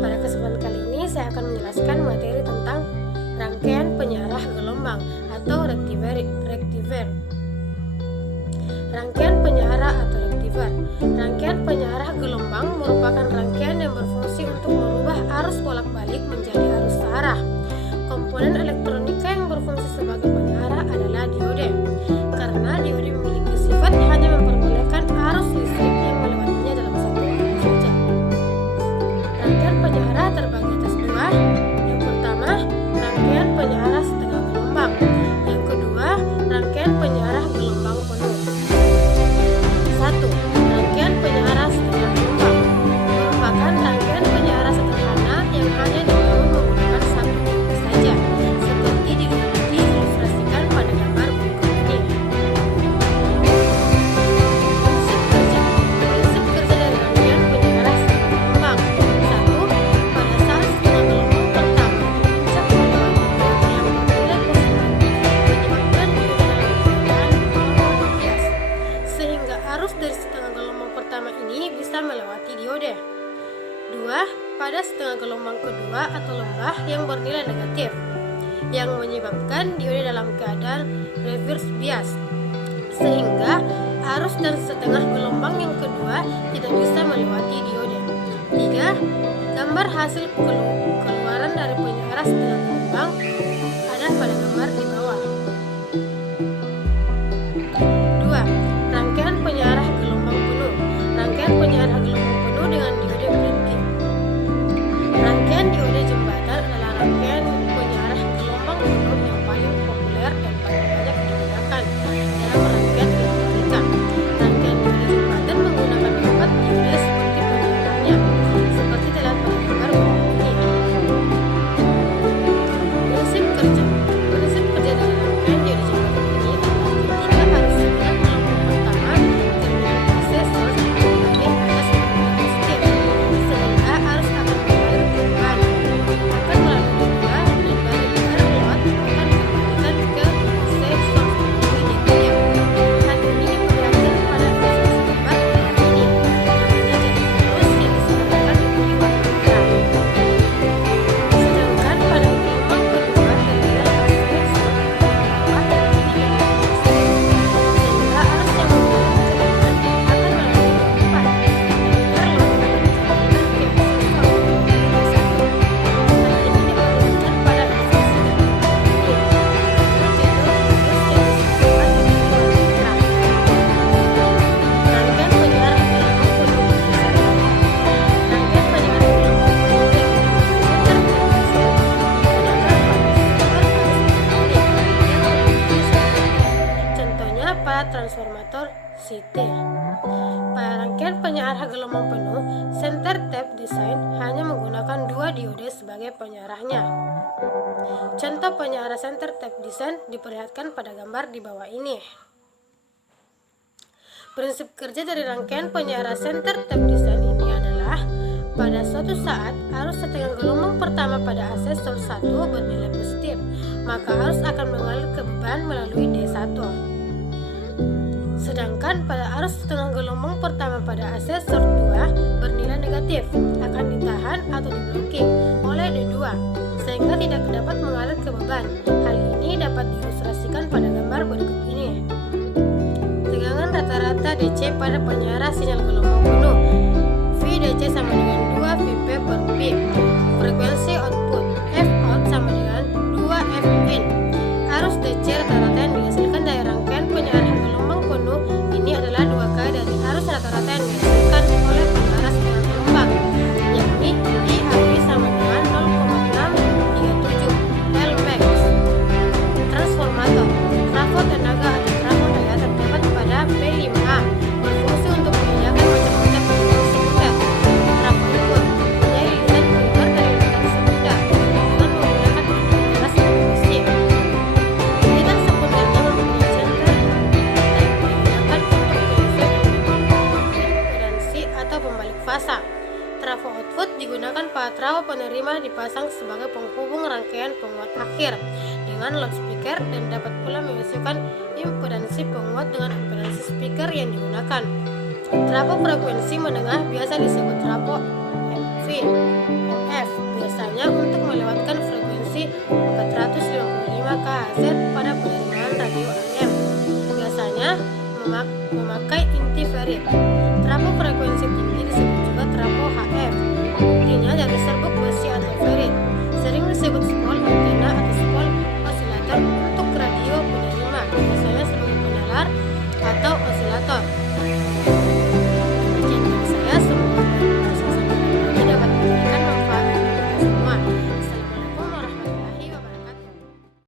Pada kesempatan kali ini saya akan menjelaskan materi tentang rangkaian penyarah gelombang atau rektiver. Rangkaian penyarah atau rektiver. Rangkaian penyarah gelombang merupakan rangkaian yang berfungsi untuk merubah arus bolak-balik menjadi arus searah. Komponen elektronika yang berfungsi sebagai penyarah adalah diode. Karena diode memiliki sifat hanya memperbolehkan arus listrik yang melewatinya dalam satu arah saja. Rangkaian penyarah terbagi atas dua. Yang pertama, rangkaian penyarah setengah gelombang. Yang kedua, rangkaian penyarah gelombang penuh. 1. Rangkaian penyarah setengah gelombang merupakan rangkaian penyarah sederhana yang hanya dibangun menggunakan satu diode saja, seperti diilustrasikan pada gambar berikut ini. Prinsip kerja dari rangkaian penyarah setengah gelombang. 1. Pada saat setengah gelombang pertama dipuncak melewati diode yang bernilai positif, menyebabkan diode dalam keadaan bias, sehingga arus dari setengah gelombang pertama ini bisa melewati diode. 2. Pada setengah gelombang kedua atau lembah yang bernilai negatif, yang menyebabkan diode dalam keadaan reverse bias, sehingga arus dari setengah gelombang yang kedua tidak bisa melewati diode. 3. Gambar hasil keluaran dari penyarah setengah gelombang ada pada gambar di bawah. 2. Rangkaian penyarah gelombang penuh. Rangkaian penyarah gelombang penuh dengan diode blinking. Rangkaian diode jembatan adalah rangkaian penyarah gelombang penuh yang paling populer dan paling banyak digunakan dalam rangkaian elektronika. Rangkaian diode jembatan menggunakan 4 diode seperti penyarahnya, seperti terlihat pada gambar berikut ini. Prinsip kerja. Prinsip kerja dari rangkaian diode jembatan ini adalah ketika arus sinyal gelombang pertama terminal AC source berada atas terminal positif, sehingga arus akan mengalir ke depan, akan melalui kedua, dan dari lewat akan dikembalikan ke AC source melalui D3-nya. Hal ini diperlihatkan pada ilustrasi gambar berikut ini, yang mana jadi arus yang disebarkan diberi warna merah. Sedangkan pada gelombang kedua terminal AC source bawah dan kiri menjadi positif, sehingga arus yang mengalir ke depan akan melalui D4, dan dari load akan dikembalikan ke AC source D1. Hal ini diperlihatkan pada ilustrasi gambar berikut ini, dengan judul arus yang disebarkan diberi warna merah. Rangkaian penyarah gelombang penuh bergeser tap. Rangkaian penyarah gelombang penuh yang bergeser tap digunakan pada sumber arus elektronik yang memiliki sumber. Contohnya pada transformator CT. Pada rangkaian penyarah gelombang penuh, center tap design hanya menggunakan 2 diode sebagai penyarahnya. Contoh penyarah center tap design diperlihatkan pada gambar di bawah ini. Prinsip kerja dari rangkaian penyarah center tap design ini adalah pada suatu saat arus setengah gelombang pertama pada AC source 1 bernilai positif, maka arus akan mengalir ke beban melalui D1. Sedangkan pada arus setengah gelombang pertama pada AC source 2 bernilai negatif, akan ditahan atau di-blocking oleh D2, sehingga tidak dapat mengalir ke beban. Hal ini dapat diilustrasikan pada gambar berikut ini. Tegangan rata-rata DC pada penyarah sinyal gelombang penuh. VDC sama dengan 2 Vp per peak. Frekuensi output Fout sama dengan 2 Fin. Arus DC rata-rata yang dihasilkan dari rangkaian penyarah gelombang penuh ini adalah 2 kali dari arus rata-rata yang dihasilkan oleh penyarah setengah gelombang, yakni IAP sama dengan 0,637 Lmax. Transformator trafo tenaga atau trafo daya terdapat pada P5A, berfungsi untuk menyediakan macam-macam lilitan sekunder. Trafo input mempunyai lilitan primer dan lilitan sekunder dengan menggunakan penyarah sebagai besi. Lilitan sekundernya mempunyai center dan digunakan untuk impedansi atau pembalik fasa. Trafo output digunakan pada trafo penerima dipasang sebagai penghubung rangkaian penguat akhir dengan loudspeaker dan dapat pula menyesuaikan impedansi penguat dengan impedansi speaker yang digunakan. Trafo frekuensi menengah biasa disebut trafo MV. HF, biasanya untuk melewatkan frekuensi 455 kHz pada penerimaan radio AM. Biasanya memakai inti ferit. Trafo frekuensi tinggi disebut juga trafo HF. Intinya dari serbuk besi atau ferit. Sering disebut spol antena atau